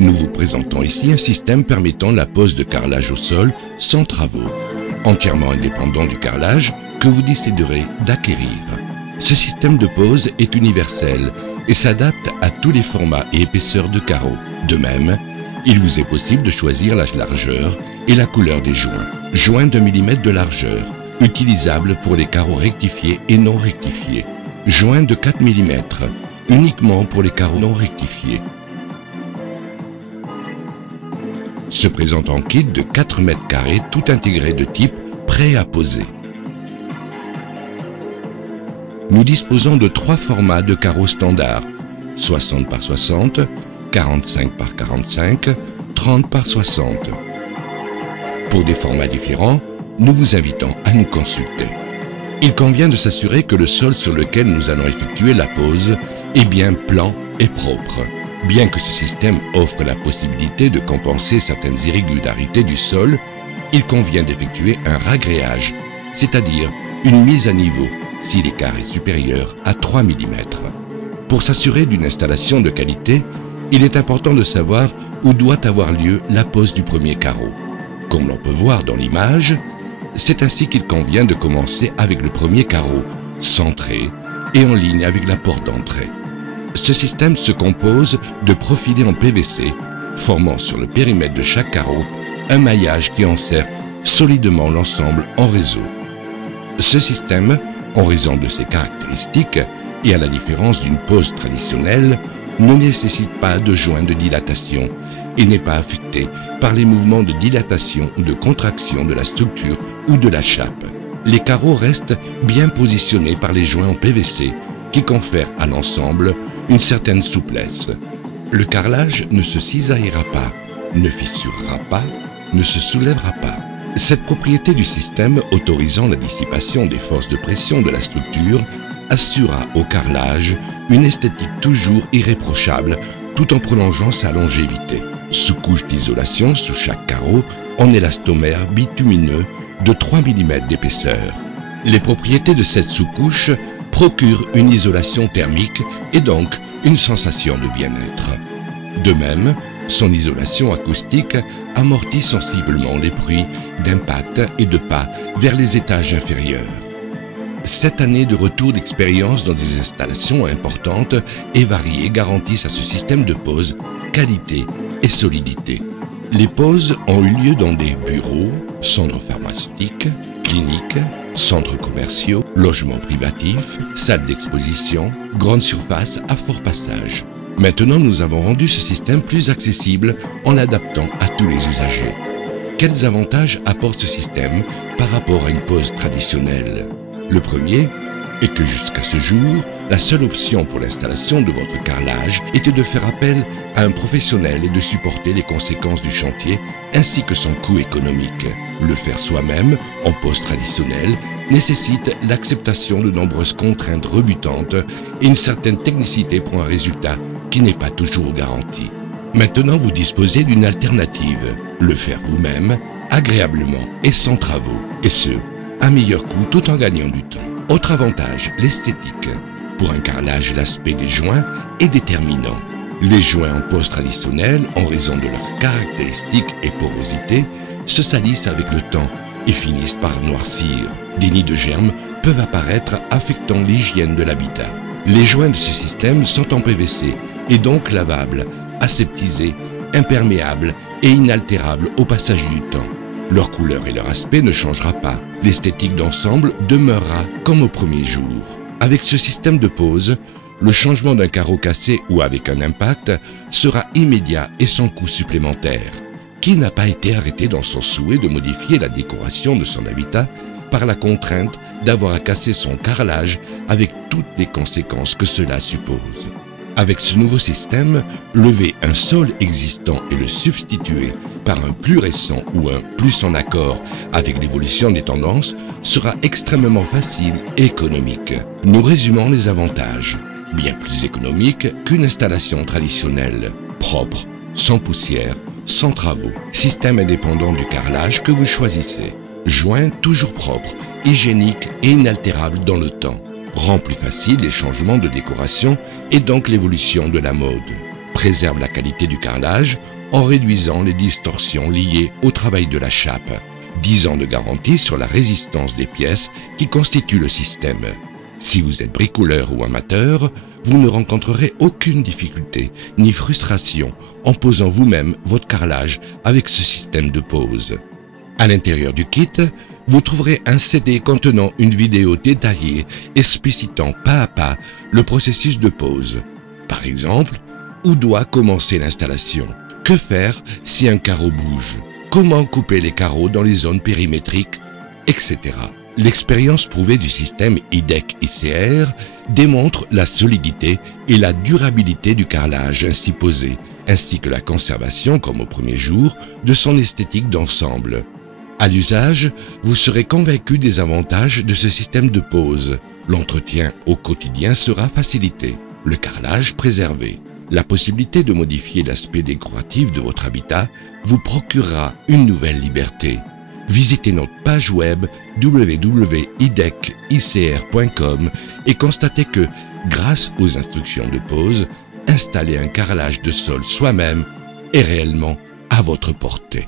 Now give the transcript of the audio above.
Nous vous présentons ici un système permettant la pose de carrelage au sol sans travaux, entièrement indépendant du carrelage que vous déciderez d'acquérir. Ce système de pose est universel et s'adapte à tous les formats et épaisseurs de carreaux. De même, il vous est possible de choisir la largeur et la couleur des joints. Joints de millimètre de largeur, utilisables pour les carreaux rectifiés et non rectifiés. Joints de 4 mm, uniquement pour les carreaux non rectifiés. Se présente en kit de 4 mètres carrés tout intégré de type prêt à poser. Nous disposons de 3 formats de carreaux standards, 60 par 60, 45 par 45, 30 par 60. Pour des formats différents, nous vous invitons à nous consulter. Il convient de s'assurer que le sol sur lequel nous allons effectuer la pose est bien plan et propre. Bien que ce système offre la possibilité de compenser certaines irrégularités du sol, il convient d'effectuer un ragréage, c'est-à-dire une mise à niveau, si l'écart est supérieur à 3 mm. Pour s'assurer d'une installation de qualité, il est important de savoir où doit avoir lieu la pose du premier carreau. Comme l'on peut voir dans l'image, c'est ainsi qu'il convient de commencer avec le premier carreau, centré et en ligne avec la porte d'entrée. Ce système se compose de profilés en PVC, formant sur le périmètre de chaque carreau un maillage qui enserre solidement l'ensemble en réseau. Ce système, en raison de ses caractéristiques et à la différence d'une pose traditionnelle, ne nécessite pas de joint de dilatation et n'est pas affecté par les mouvements de dilatation ou de contraction de la structure ou de la chape. Les carreaux restent bien positionnés par les joints en PVC qui confèrent à l'ensemble une certaine souplesse. Le carrelage ne se cisaillera pas, ne fissurera pas, ne se soulèvera pas. Cette propriété du système autorisant la dissipation des forces de pression de la structure assurera au carrelage une esthétique toujours irréprochable tout en prolongeant sa longévité. Sous-couche d'isolation sous chaque carreau en élastomère bitumineux de 3 mm d'épaisseur. Les propriétés de cette sous-couche procurent une isolation thermique et donc une sensation de bien-être. De même, son isolation acoustique amortit sensiblement les bruits d'impact et de pas vers les étages inférieurs. 7 années de retour d'expérience dans des installations importantes et variées garantissent à ce système de pose qualité et solidité. Les poses ont eu lieu dans des bureaux, centres pharmaceutiques, cliniques, centres commerciaux, logements privatifs, salles d'exposition, grandes surfaces à fort passage. Maintenant, nous avons rendu ce système plus accessible en l'adaptant à tous les usagers. Quels avantages apporte ce système par rapport à une pose traditionnelle? Le premier est que jusqu'à ce jour, la seule option pour l'installation de votre carrelage était de faire appel à un professionnel et de supporter les conséquences du chantier ainsi que son coût économique. Le faire soi-même, en pose traditionnelle, nécessite l'acceptation de nombreuses contraintes rebutantes et une certaine technicité pour un résultat qui n'est pas toujours garanti. Maintenant, vous disposez d'une alternative, le faire vous-même, agréablement et sans travaux, et ce, à meilleur coût tout en gagnant du temps. Autre avantage, l'esthétique. Pour un carrelage, l'aspect des joints est déterminant. Les joints en pose traditionnelle, en raison de leurs caractéristiques et porosité, se salissent avec le temps et finissent par noircir. Des nids de germes peuvent apparaître affectant l'hygiène de l'habitat. Les joints de ce système sont en PVC et donc lavables, aseptisés, imperméables et inaltérables au passage du temps. Leur couleur et leur aspect ne changera pas. L'esthétique d'ensemble demeurera comme au premier jour. Avec ce système de pose, le changement d'un carreau cassé ou avec un impact sera immédiat et sans coût supplémentaire. Qui n'a pas été arrêté dans son souhait de modifier la décoration de son habitat par la contrainte d'avoir à casser son carrelage avec toutes les conséquences que cela suppose? Avec ce nouveau système, lever un sol existant et le substituer par un plus récent ou un plus en accord avec l'évolution des tendances sera extrêmement facile et économique. Nous résumons les avantages. Bien plus économique qu'une installation traditionnelle. Propre, sans poussière, sans travaux. Système indépendant du carrelage que vous choisissez. Joint toujours propre, hygiénique et inaltérable dans le temps. rend plus facile les changements de décoration et donc l'évolution de la mode, préserve la qualité du carrelage en réduisant les distorsions liées au travail de la chape, 10 ans de garantie sur la résistance des pièces qui constituent le système. Si vous êtes bricoleur ou amateur, vous ne rencontrerez aucune difficulté ni frustration en posant vous-même votre carrelage avec ce système de pose. À l'intérieur du kit, vous trouverez un CD contenant une vidéo détaillée explicitant pas à pas le processus de pose. Par exemple, où doit commencer l'installation? Que faire si un carreau bouge? Comment couper les carreaux dans les zones périmétriques, etc. L'expérience prouvée du système IDEC ICR démontre la solidité et la durabilité du carrelage ainsi posé, ainsi que la conservation, comme au premier jour, de son esthétique d'ensemble. À l'usage, vous serez convaincu des avantages de ce système de pose. L'entretien au quotidien sera facilité, le carrelage préservé. La possibilité de modifier l'aspect décoratif de votre habitat vous procurera une nouvelle liberté. Visitez notre page web www.idecicr.com et constatez que, grâce aux instructions de pose, installer un carrelage de sol soi-même est réellement à votre portée.